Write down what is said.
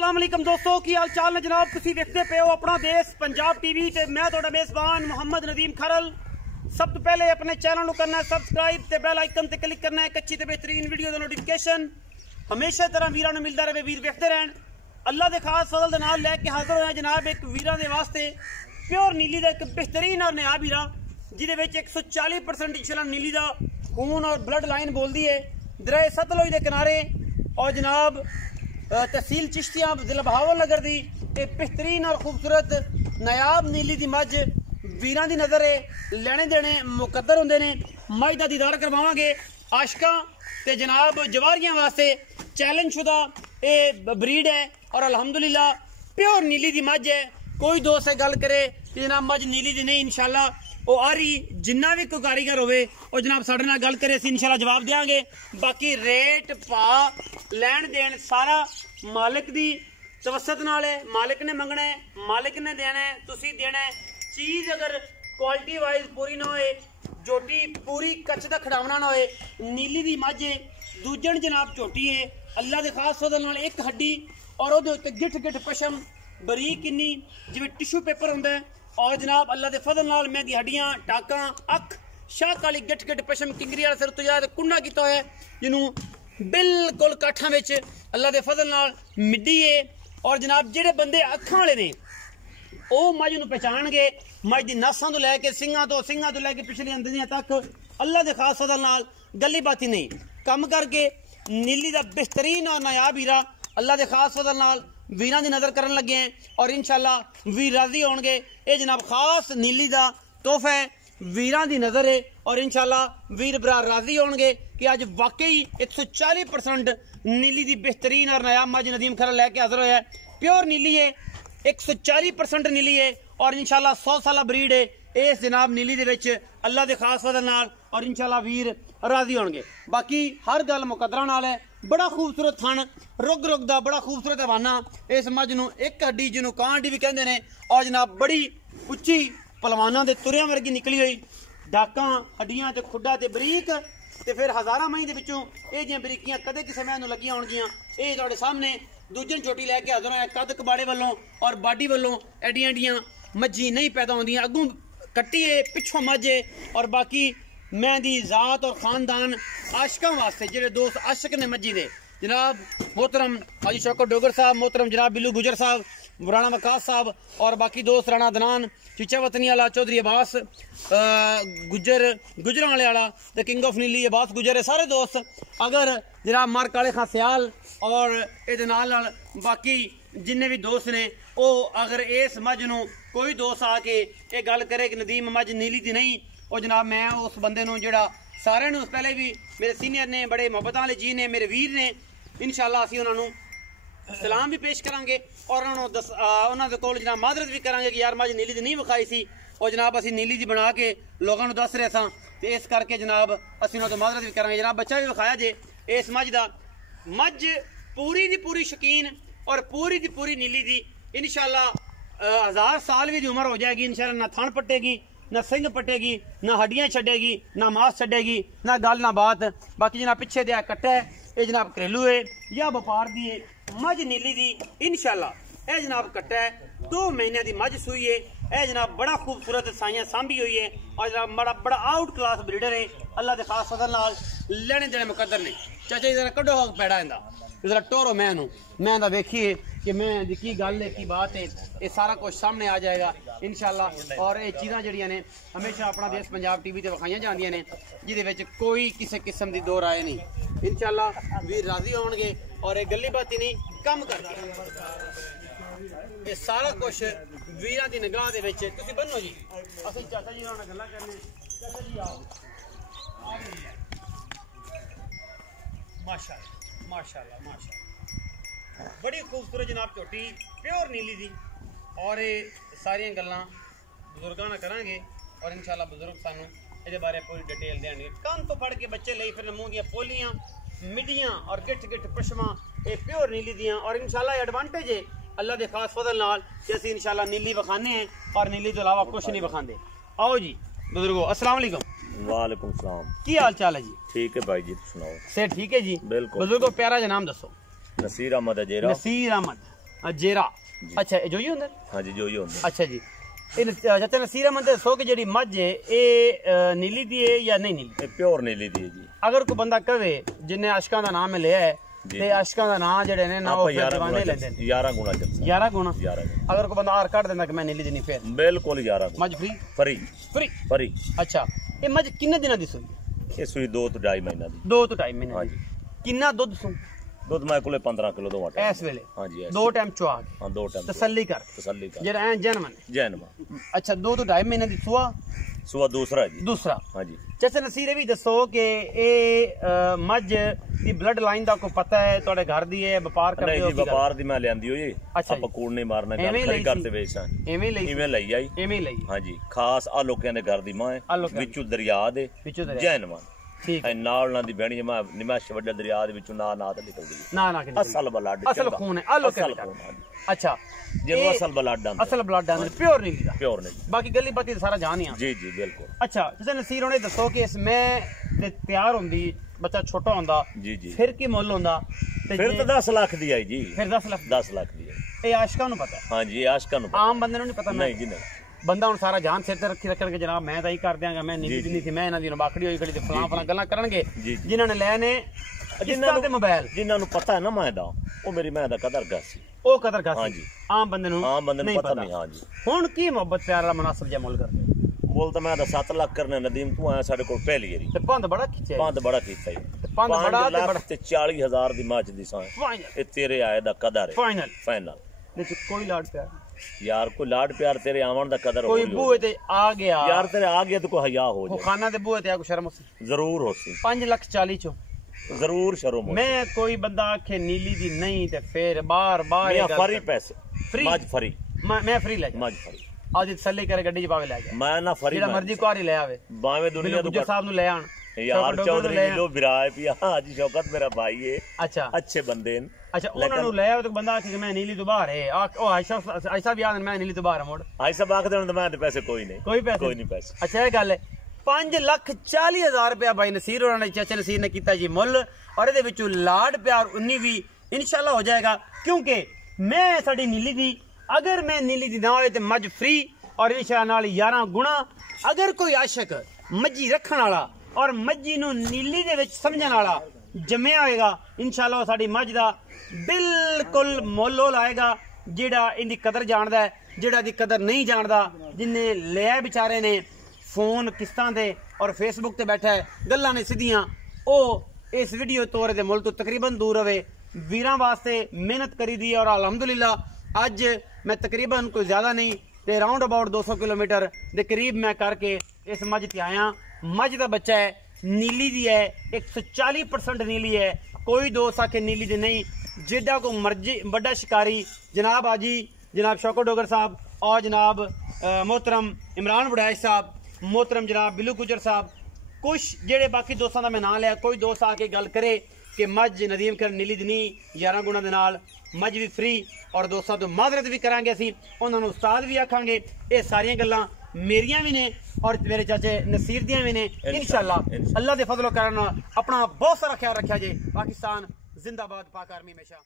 अस्सलाम वालेकुम दोस्तों की हाल चाल ने जनाब। तुसी देखते पे हो अपना देश पंजाब टीवी ते मैं तुहाडा मेजबान मोहम्मद नदीम खरल। सब तो पहले अपने चैनल को करना है सब्सक्राइब ते बेल आइकन ते क्लिक करना है एक अच्छी ते बेहतरीन वीडियो दा नोटिफिकेशन हमेशा तरह वीरां नूं मिलदा रहे। वीर देखते रहन। अल्लाह दे खास फजल दे नाल लैके हाजिर होया जनाब एक वीरां दे वास्ते प्योर नीली दा एक बेहतरीन और नया वीरा जिहदे विच 140% इंशाल्लाह नीली दा खून और ब्लड लाइन बोलदी है। दरिया सतलुज दे किनारे और जनाब तहसील चिश्तियां जिला बहावलनगर दी एक बेहतरीन और खूबसूरत नायाब नीली दी मझ वीरां दी नजर है। लेने देने मुकद्दर होंदे ने। मझ दा दीदार करवावांगे आशिकां ते जनाब जवारियां वास्ते चैलेंज शुदा ये ब्रीड है और अल्हम्दुलिल्लाह प्योर नीली दी मझ है। कोई दोस्त से गल करे कि जनाब मझ नीली दी नहीं, इंशाल्लाह वो आ रही जिन्ना भी कोई कारीगर होवे और जनाब साडे नाल गल करे असीं इंशाल्लाह जवाब देंगे। बाकी रेट पा लैन देन सारा मालिक दी तवसत नाल है। मालिक ने मंगना है, मालिक ने देना है, तुसी देना है। चीज अगर क्वालिटी वाइज पूरी ना होए, झोटी पूरी कच्च दा खड़ावना ना होए, नीली दी मझ है दूजन जनाब झोटी है अल्लाह दे खास फजल नाल एक हड्डी और ओदे उत्ते गिठ गिठ पशम बरीक किन्नी जिवें टिशू पेपर हुंदा है और जनाब अल्लाह दे फजल नाल मैं दी हड्डियां टाकां अख शाक वाली गिठ गिठ पशम किंगरी वाला सिर तो जाए कुंडा किया है जिन्हों बिल्कुल काठा विच अल्लाह दे फजल नाल मिड्डी है। और जनाब जेडे बंदे अखां वाले ने वो मझ नूं पहचान गए। मझ दी नसां तो लैके सिंगां तो लैके पिछली अंदरियां तक अल्लाह दे खास फजल नाल गली बाती नहीं कम करके नीली दा बेहतरीन और नायाब हीरा अल्लाह दे खास फजल नाल वीरां दी नजर करन लगे हैं और इंशाल्लाह वीर राजी होणगे। ये जनाब खास नीली दा तोहफा है, वीरां दी नजर है और इंशाल्लाह वीर भरा राजी होणगे कि अज वाकई 140% नीली दी बेहतरीन और नायाब मझ नदीम खरल लैके हाजिर होया है। प्योर नीली है, 140% नीली है और इंशाल्लाह 100 साला ब्रीड है। इस जनाब नीली दे विच अल्लाह दे खास फजल नाल और इंशाल्लाह वीर राजी होणगे। बाकी हर गल मुकद्दरा नाल है। बड़ा खूबसूरत थन रुग रुग दा बड़ा खूबसूरत हवाना इस मझ नूं एक हड्डी जिन्हों कांडी भी कहंदे ने और जनाब बड़ी उच्ची पलवाना दे तुरियां वर्गी निकली हुई डाकां हड्डियां ते खुड्डा ते बरीक ते फिर हज़ारां मई दे विचों ये जिहियां बरीकियां कदे किसे मैं नूं लगियां होणगियां। ये तुहाडे सामने दूजन चोटी लैके हाज़र होया कद कबाड़े वालों और बाडी वालों एडियां एडियां मझी नहीं पैदा होंदियां। अगों कट्टी है पिछों मझ है और बाकी मैं दी जात और खानदान आशिकां वास्ते जेडे दोस्त आशिक ने मझी दे जनाब मोहतरम हाजी शौकत डोगर साहब, मोहतरम जनाब बिल्लू गुजर साहब, राणा वकास साहब और बाकी दोस्त राणा अदनान चीचा वतनी वाला चौधरी अब्बास गुजर वाले वाला द किंग ऑफ नीली अब्बास गुजर है। सारे दोस्त अगर जनाब मार काले खां सियाल और ये नाल बाकी जिन्ने भी दोस्त ने वो अगर इस मझ नूं कोई दोस्त आके ये गल करे कि नदीम मझ नीली दी नहीं, और जनाब मैं उस बंदे नूं जेड़ा सारे नूं पहले भी मेरे सीनियर ने बड़े मोहब्बत वाले जी ने मेरे वीर ने इंशाल्लाह असीं उन्हां नूं सलाम भी पेश करांगे और उन्हां दे कोल जनाब मादरत भी करांगे कि यार मझ नीली दी नहीं विखाई सी और जनाब असीं नीली दी बना के लोगों नूं दस रहे सां ते इस करके जनाब असीं उन्हां तों मादरत भी करांगे। जनाब बच्चा भी विखाया जे इस मझ दा मझ पूरी दी पूरी शकीन और पूरी दी पूरी नीली दी इंशाल्लाह 1000 साल भी दी उम्र हो जाएगी इंशाल्लाह। ना थन पट्टेगी ना सिंह पट्टेगी ना हड्डियां छड्डेगी ना मांस छड्डेगी ना गल ना बात। बाकी जनाब पिछे दिया कट्टा है ये जनाब घरेलू है या व्यापार दी है मझ नीली दी इंशाल्लाह। यह जनाब कट्टा है 2 महीने की मझ सूई है। यह जनाब बड़ा खूबसूरत साइयां सांभी हुई है और जनाब बड़ा आउट क्लास ब्रीडर है अल्लाह के खास फजल नाल लेने देने मुकद्दर ने। चाचा जी जरा कड्डो पैड़ा इंदा जरा टोरो मैं देखिए कि मैं की गल है की बात है ये सारा कुछ सामने आ जाएगा इंशाल्लाह। और ये चीज़ां जड़ियां ने हमेशा अपना देश पंजाब टीवी ते विखाइयां जांदियां ने जिहदे विच कोई किसी किस्म की दो राय नहीं। इंशाल्लाह वीर राजी होणगे और ये गल्ली बाती नहीं कम करके ये सारा कुछ वीरां दी निगाह दे विच तुसीं बन्नो जी। असीं चाचा जी नाल गल्लां करने। चाचा जी आओ माशाअल्लाह माशाअल्लाह माशाअल्लाह बड़ी खूबसूरत जनाब झोटी प्योर नीली दी और ये सारियां गल्लां बुजुर्गां नाल करांगे और इंशाल्लाह बुजुर्ग सानू इहदे बारे पूरी डिटेल देंगे। कान तो फड़ के बच्चे लई फिर मूंह दियां पोलियां मिड्डियां और गिठ गिठ पशमा ये प्योर नीली दियां और इंशाल्लाह एडवांटेज है अल्लाह दे खास फजल नाल कि असीं इंशाल्लाह नीली विखाने हैं और नीली तो अलावा कुछ नहीं विखांदे। आओ जी बुजुर्गो अस्सलाम वालेकुम। वालेकुम सलाम। की हाल चाल है जी? ठीक है भाई जी सुनाओ। से ठीक है जी। बिल्कुल। बुजुर्गो प्यारा जा नाम दसो। नसीर अहमद अजेरा। नसीर अहमद जेरा अच्छा जो ही होंगे हाँ जी जो ही होंगे अच्छा जी चाचा नसीर अहमद दसो कि जी मझ है ये नीली दी है या नहीं नीली प्योर नीली दी है जी अगर कोई बंदा कहे जिन्हें आशका का नाम लिया है ते आशका का नाम जेडे ने ना वो दीवाने लेंदे 11 गुना चलता 11 गुना 11 अगर कोई बंदा आर काट देंदा कि मैं नीली दी नहीं फिर बिल्कुल 11 मझ फ्री फ्री फ्री फ्री अच्छा ये मझ किन्ने दिना दी सुई ये सुई 2 तो 2.5 महीना दी 2 तो 2.5 महीने हाँ जी किन्ना दूध सु दूध मैं कोले 15 किलो दो आटा इस वेले हाँ जी दो टाइम चुआ हाँ 2 टाइम तसल्ली कर जेड़ा है जैनमन अच्छा 2 तो 2.5 महीने दी सुआ दूसरा है जी दूसरा हाँ जी चाचा नसीर भी दसो कि ए मझ दी ब्लड लाइन दा को पता है तोड़े घर दी है व्यापार करदे हो नहीं जी व्यापार दी मैं लेंदी होई अच्छा आप कूड़ नहीं मारना गल खरी करते वेचां एवें लई आई हाँ जी खास आ लोकां दे घर दी मां है विचू दरिया दे जैनवान ठीक है नाल ना दी बहनी मैं निमाश वड्डे दरिया दे विचू ना ते निकलदी ना असल ब्लड असल खून है असल खून अच्छा जो असल ब्लड आंदा प्योर नहीं बाकी गली बाती सारा जान ही आ जी जी बिल्कुल अच्छा जैसे नसीर होने दसो कि इसमें तैयार होंदी बच्चा छोटा होंदा जी जी फिर की मुल होंदा फिर तो 10 लाख दी आई जी फिर 10 लाख दी है ये आशिका नु पता हां जी आशिका नु आम बंदे नु नहीं पता नहीं जी नहीं बंदा हुन सारा जान सिर ते रख के जनाब मैं तां ही कर दियांगा मैं नीली दी नहीं थी मैं इना दी बाखड़ी होई खड़ी ते फलां गल्लां करनगे जिन्हां ने लेने जिन्हां दे मोबाइल जिन्हां नु पता है ना मैं दा ओ मेरी मैं दा कदर गासी ओ कदर गासी हां जी आम बंदे नु पता नहीं हां जी हुन की मोहब्बत प्यार दा मुनासिब जे मुल करदे बोल तो मैं 7 लाख करने नदीम तू आया साडे कोल पहली वारी ते पंद बड़ा खिच्चा पंद बड़ा खिच्चा पंद बड़ा ते बड़ा ते 40000 दी माच दी सा ए तेरे आए दा कदर है फाइनल लेकिन कोई लाड प्यार यार कोई लाड प्यार तेरे आवन दा कदर कोई बूए ते आ गया यार तेरे आ गया तो कोई हया हो जाए खाना दे बूए ते आ को शर्म जरूर होसी 5,40,000 चो जरूर शर्म हो मैं कोई बंदा आखे नीली दी नहीं ते फिर बार फ्री पैसे फ्री मज फ्री मैं फ्री ले मज फ्री आज तसल्ली करे गड्डी च पावे ले जा मैं ना फ्री जेड़ा मर्जी कुआरी ले आवे बावे दुनिया तो साहब नु ले आन यार चौधरी लो विराय पिया हाजी शौकत मेरा भाई है अच्छा अच्छे बंदे न अच्छा उन्हां नु ले आवे तो बंदा आखे मैं नीली तो बाहर है ओ आयशा भी आंदन मैं नीली तो बाहर मोड़ आयशा बाख देन तो मैं ते पैसे कोई नहीं पैसे अच्छा ये गल है 5,40,000 रुपया भाई नसीर होना ने चाचा नसीर ने किया जी मुल और ਇਹਦੇ ਵਿੱਚੋਂ लाड प्यार 19 भी इंशाल्लाह हो जाएगा क्योंकि मैं साडी नीली दी अगर मैं नीली दी ना होए ते मज फ्री और इंशाल्लाह नाल 11 गुना अगर कोई आशिक मज्जी रखण वाला और मज्जी नु नीली दे विच समझण वाला जम्मिया होएगा इंशाल्लाह साडी मज दा बिल्कुल मुल लाएगा जेड़ा इंदी कदर जानदा है जेड़ा दी कदर नहीं जानदा जिन्ने लिया बेचारे ने फोन किस्तां दे और फेसबुक ते बैठा है गल्लां ने सीधियां ओ इस वीडियो तौर दे मुल्क तो तकरीबन दूर रवे वीरां वास्ते मेहनत करी दी और अल्हम्दुलिल्लाह अज मैं तकरीबन कोई ज्यादा नहीं ते राउंड अबाउट 200 किलोमीटर दे करीब मैं करके इस मज ते आया मज दा बच्चा है नीली दी है 140% नीली है कोई दोस्त आके नीली दी नहीं जेडा को मर्जी बड़ा शिकारी जनाब आजी जनाब शौकत डोगर साहब और जनाब मोहतरम इमरान बुढ़ाइश साहब मोहतरम जनाब बिल्लू गुजर साहब कुछ जेड़े बाकी दोस्तों का मैं ना लिया कोई दोस्त आके गल करे कि मज नदीम कर नीली दी नहीं 11 गुणा दे नाल मज भी फ्री और दोस्तों तो माजरत भी करांगे असी उन्होंने उस्ताद भी आखांगे ये सारियां गल्लां मेरियां भी ने और मेरे चाचे नसीर दियां भी ने इंशाल्लाह अल्लाह दे फजलो करम नाल अपना बहुत सारा ख्याल रखा जे पाकिस्तान जिंदाबाद पाक आर्मी हमेशा।